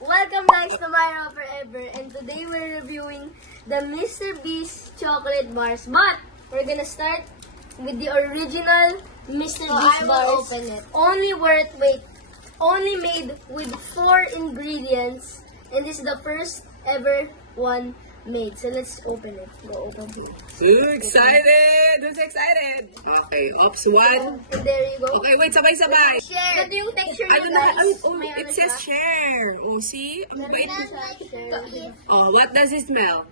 Welcome guys to Myra Forever, and today we're reviewing the Mr. Beast chocolate bars. But we're gonna start with the original Mr. Beast bars. Open it. Only made with 4 ingredients, and this is the first ever one made. So let's open it. Go open here. Ooh, excited! Who's excited? Okay, Ops 1. And there you go. Okay, wait, sabay-sabay. Share. Ito yung texture niya, Ano guys. oh, May it ano says siya. share. Oh, see? Oh, wait. Share. Oh, what does it smell?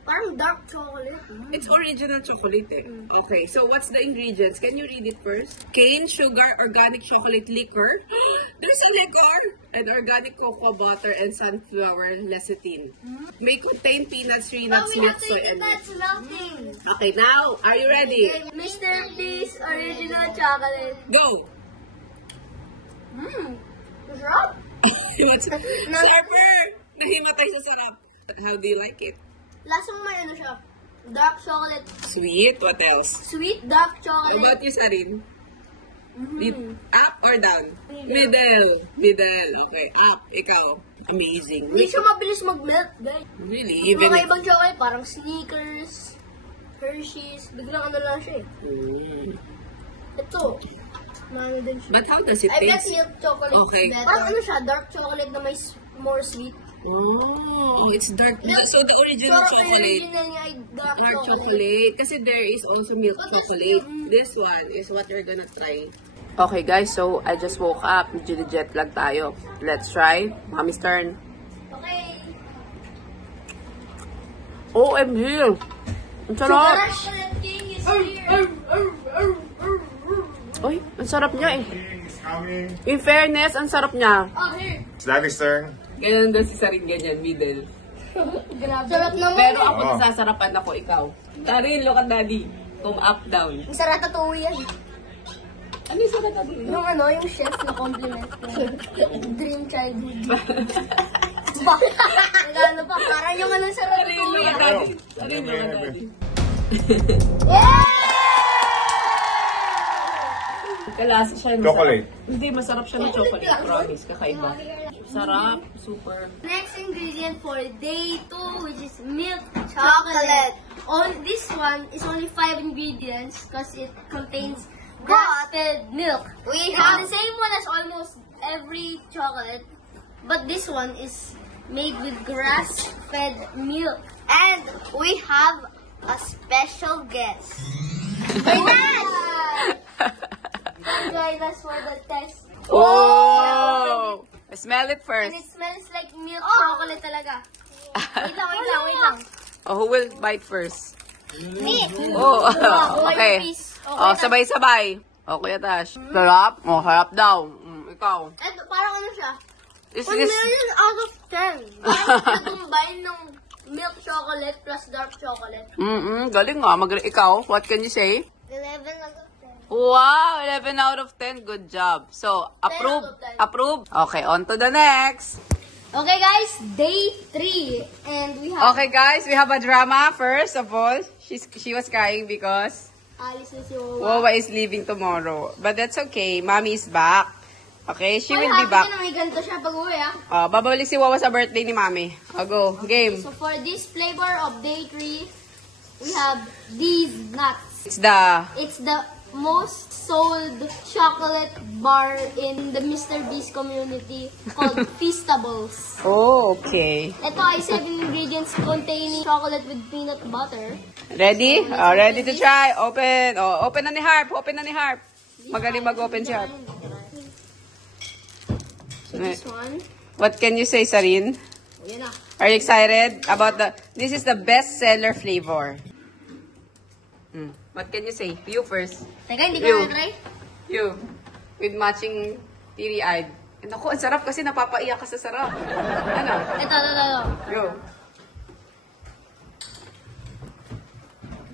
Parang dark chocolate. It's original chocolate eh. Okay, so what's the ingredients? Can you read it first? Cane, sugar, organic chocolate liquor. There's a liquor! And organic cocoa butter and sunflower lecithin. May contain peanuts, tree nuts, milk, soy, and milk. melting. Okay, now, are you ready? Mr. Beast original chocolate. Go! Sarap. Sharper! Nahimatay sa sarap. How do you like it? Lasang may ano siya. Dark chocolate. Sweet? What else? Sweet dark How chocolate. about you, Sarin? Up or down? Middle. Middle. Okay, up. Ikaw. Amazing. Hindi siya mabilis mag-melt, guys. Really? Yung Even mga ibang chocolate, parang Snickers, Hershey's, biglang ano lang siya eh. Ito, ano din siya. But how does it I bet taste? milk chocolate Okay. better. Parang ano siya, dark chocolate na may more sweet. Oh, it's dark. So the original Sarap na yung chocolate. original niya ay dark Dark chocolate. chocolate. Kasi there is also milk But that's chocolate. This one is what we're gonna try. Okay guys, so I just woke up. Medyo jet lag tayo. Let's try. Mommy's turn. Okay. OMG! Ang sarap! Chocolate king is here. Uy, ang sarap niya eh. Coming. In fairness, ang sarap niya. Oh, here. It's Daddy's turn. Ganyan daw si Sarin, ganyan, middle. Sarap naman. Pero ako Oh. nasasarapan ako, ikaw. Sarin, look at daddy. Kung up, down. Ang sarap totoo yan. Ano yung sarap natin? Yung ano, yung chef na compliment ko. Dream childhood. Nagano pa, parang yung ano sa Sarin, totoo look at yan. daddy. Sarin, look at daddy. Kalasa siya. Masarap. Chocolate. Hindi, masarap siya na chocolate. Promise, kakaiba. Sarap, super. Next ingredient for day 2, which is milk chocolate. This one is only 5 ingredients because it contains grass-fed milk. We have the same one as almost every chocolate, but this one is made with grass-fed milk. And we have a special guest. Join us for the test. Oh! Smell it And first. it smells like milk chocolate talaga. Wait lang. Oh, who will bite first? Me. Oh, Kuha okay. yung piece. Oh, sabay-sabay. Oh, Kuya Tash. Sarap? Oh, harap daw. Ikaw. And parang ano siya? Is 1 this... million out of 10. Parang combine ng milk chocolate plus dark chocolate. Galing nga. Ikaw, what can you say? 11 out of 10. Wow, 11 out of 10. Good job. So, approve. 10 out of 10. Approve. Okay, on to the next. Okay guys, day 3. And we have Okay, guys, we have a drama. First of all, she was crying because Alice na si Wawa. Wawa is leaving tomorrow. But that's okay. Mommy is back. Okay, she will be back. Na may ganito siya pag-uwi ah. Babalik si Wawa sa birthday ni Mami. Go, game. So for this flavor of day 3, we have these nuts. It's the most sold chocolate bar in the Mr. Beast community called Feastables. Oh, okay. Ito ay 7 ingredients containing chocolate with peanut butter. Ready? Ready to try. Open. Oh, open na ni Harp. Open na ni Harp. Magaling mag-open si Harp. So this one, What can you say, Sarin? yan na. Are you excited about this is the best seller flavor. What can you say? You first. Teka, hindi You. ka na-try? You. With matching teary-eyed. Naku, ang sarap kasi napapaiyak ka sa sarap. Ano? Ito. You.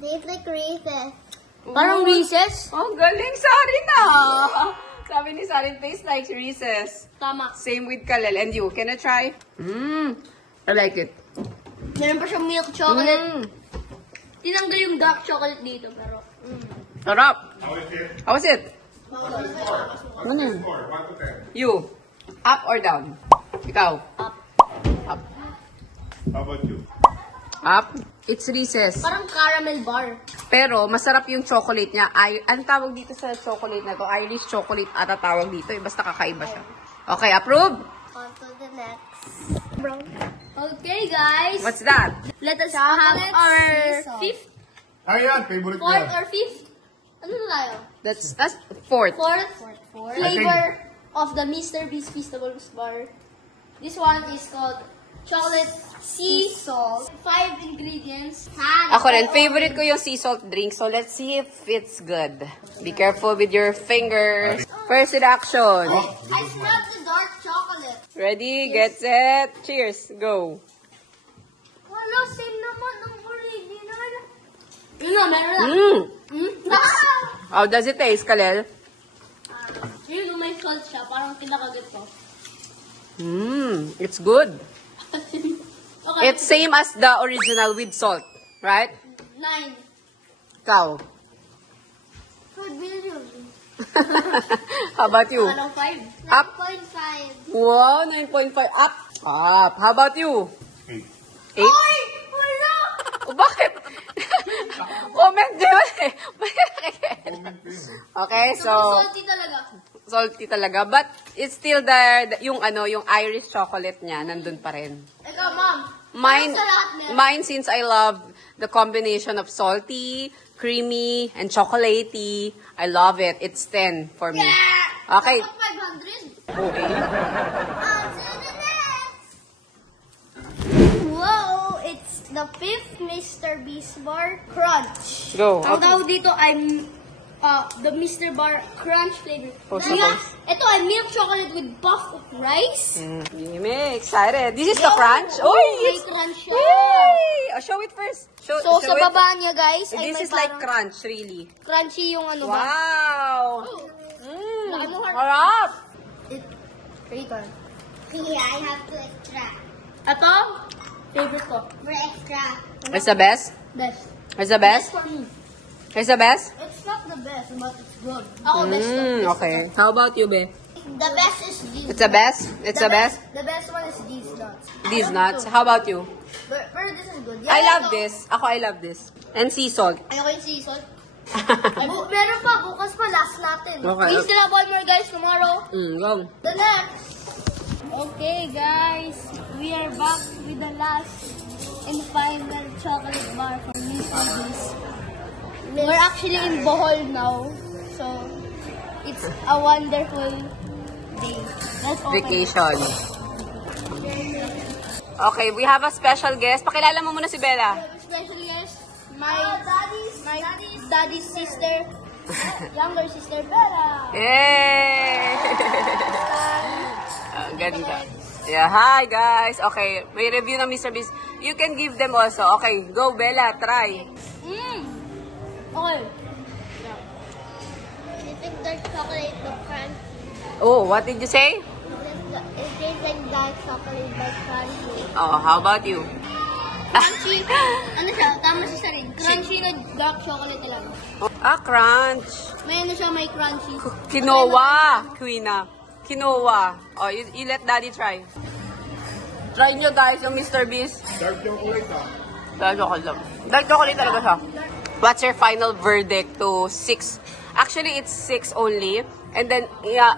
Tastes like Reese's. Parang Reese's. Oh, galing Sarin na. Sabi ni Sarin, tastes like Reese's. Tama. Same with Kalel. And you, can I try? I like it. Meron pa siyang milk chocolate. Mm. Tinanggal yung dark chocolate dito, pero... Sarap. How is it? How was it? What's the score? 1 to 10. You. Up or down? Ikaw. Up. Up. How about you? Up. It's Reese's. Parang caramel bar. Pero, masarap yung chocolate niya. Anong tawag dito sa chocolate na to? Irish chocolate ata tawag dito. Basta kakaiba siya. Okay, approve? On to the next. Okay, guys. What's that? Let us have our fifth, Ayan, favorite ko. fourth or fifth. Ano na tayo? That's fourth. Fourth flavor of the Mr. Beast Feastables bar. This one is called chocolate sea salt. 5 ingredients. Ako rin, favorite ko yung sea salt drink. So, let's see if it's good. Be careful with your fingers. First reaction. I smelled the dark chocolate. Ready, get set, cheers, go. Wala, same naman ng original. Yun na, meron na. How does it taste, Kalel? Yun, may salt siya. Parang kinakagat ko. It's good. Okay. It's same as the original with salt, right? 9. Ikaw. For billion. How about you? Ano, 5? Up. 9.5. Wow, 9.5 up. Up. How about you? 8. 8? Ay! Wala! Oh, bakit? Comment yun eh. Comment ko yun. Okay, so Salty talaga. salty talaga, but it's still there. Yung yung Irish chocolate niya nandun pa rin. Ikaw, ma'am. Mine, Ano sa lahat meron? mine since I love the combination of salty, creamy, and chocolatey. I love it. It's 10 for me. Okay. Dapat 500. Okay. On to the next. Whoa! It's the 5th Mr. Beast Bar Crunch. Go. Ang Okay. tawag dito ay the Mr. Bar Crunch flavor. Oh, Kaya, suppose. ito ay milk chocolate with puff of rice. Me excited. This is the crunch. Oh, may it's crunch siya. Yay! Oh, show it first. Show, So, show sa it. baba niya, guys, ay This may is like parang crunch, really. crunchy yung ano ba? Wow. Laki mo, heart. Harap. Bacon. Yeah, I have to extra. Ito, favorite ko. For extra. It's the best. Best. It's the best. For me. It's the best. It's not the best, but it's good. Ako, best to. Okay. How about you, Be? The best is these. It's the best. It's the best. The best one is these nuts. These nuts. How about you? But this is good. I love this. Ako, I love this. And sea salt. Ayoko yung sea salt. Meron pa, bukas pa, last natin. Okay. We still have one more, guys, tomorrow. Go. The next. Okay, guys. We are back with the last and final chocolate bar from Mr. Beast. We're actually in Bohol now. So, it's a wonderful day. Let's open it. Vacation. Okay, we have a special guest. Pakilala mo muna si Bella. Special guest, my daddy's sister, younger sister Bella. Yay! Ang ganda. Yeah, hi guys. Okay, may review ng Mr. Beast. You can give them also. Okay, go Bella, try. Okay. You think dark chocolate the crunch? Oh, what did you say? It tastes like dark chocolate but crunchy. Oh, how about you? Crunchy. Ano siya? Tama siya sa rin. Crunchy na dark chocolate talaga. Crunch. May ano siya, may crunchy. Quinoa, Queena. Quinoa. Oh, you let daddy try. Try nyo guys yung Mr. Beast. Dark chocolate ah. Dark chocolate. Dark chocolate talaga siya. What's your final verdict to 6? Actually, it's 6 only. And then,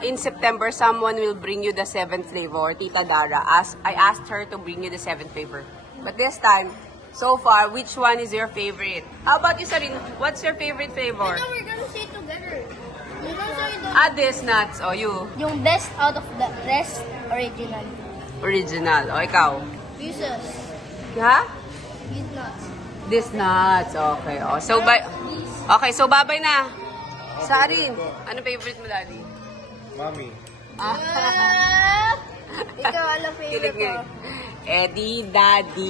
in September, someone will bring you the 7th flavor. Tita Dara. I asked her to bring you the 7th flavor. But this time, so far, which one is your favorite? How about you, Sarin? What's your favorite flavor? No, we're gonna say it together. We're gonna say it. These nuts. Oh, you. Yung best out of the rest, original. Original. O, ikaw. Pieces. Ha? These nuts. These nuts. Okay. Oh, so, okay, so babay na. Sarin, ano favorite mo, Daddy? Mommy. Ikaw, alam favorite Kilig ko. Eddie Daddy.